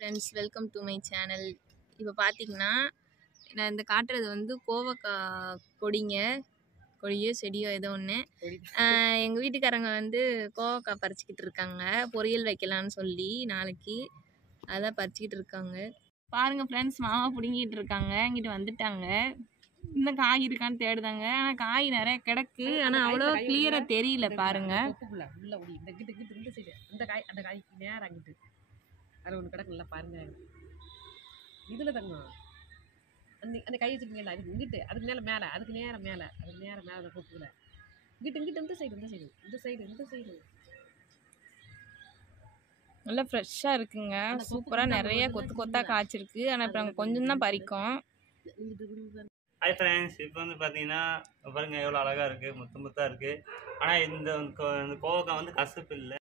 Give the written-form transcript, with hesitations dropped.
Friends, welcome to my channel. இப்போ பார்த்தீங்கன்னா, நான் இந்த காட்டுறது வந்து கோவக்காய் கொடியோ செடியோ ஏதோ ஒன்று. எங்கள் வீட்டுக்காரங்க வந்து கோவக்காய் பறிச்சுக்கிட்டு இருக்காங்க, பொரியல் வைக்கலான்னு சொல்லி நாளைக்கு. அதான் பறிச்சுக்கிட்டு இருக்காங்க. பாருங்க ஃப்ரெண்ட்ஸ், மாமா பிடுங்கிட்டு இருக்காங்க. இங்கிட்டு வந்துட்டாங்க. இந்த காய் இருக்கான்னு தேடுதாங்க. ஆனால் காய் நிறைய கிடக்கு, ஆனால் அவ்வளோ கிளியராக தெரியல. பாருங்க, அந்த காய்க்கு நேரம் அங்கிட்டு அது ஒன்று கிடக்குல்ல பாருங்க. இதில் தங்கும் அந்த கை வச்சுருக்கீங்களா, அதுக்கு இங்கிட்டு அதுக்கு மேலே அதுக்கு நேரம் மேலே அந்த கொப்புல இங்கிட்டு இந்த சைடு நல்லா ஃப்ரெஷ்ஷாக இருக்குங்க. சூப்பராக நிறைய கொத்து கொத்தாக காய்ச்சிருக்கு. ஆனால் இப்போ நாங்கள் கொஞ்சம் தான் பறிக்கோம். ஹாய் ஃப்ரெண்ட்ஸ், இப்போ வந்து பார்த்தீங்கன்னா பாருங்கள் எவ்வளோ அழகாக இருக்குது, முத்தாக இருக்குது. ஆனால் இந்த கோவக்காய் வந்து கசப்பு இல்லை.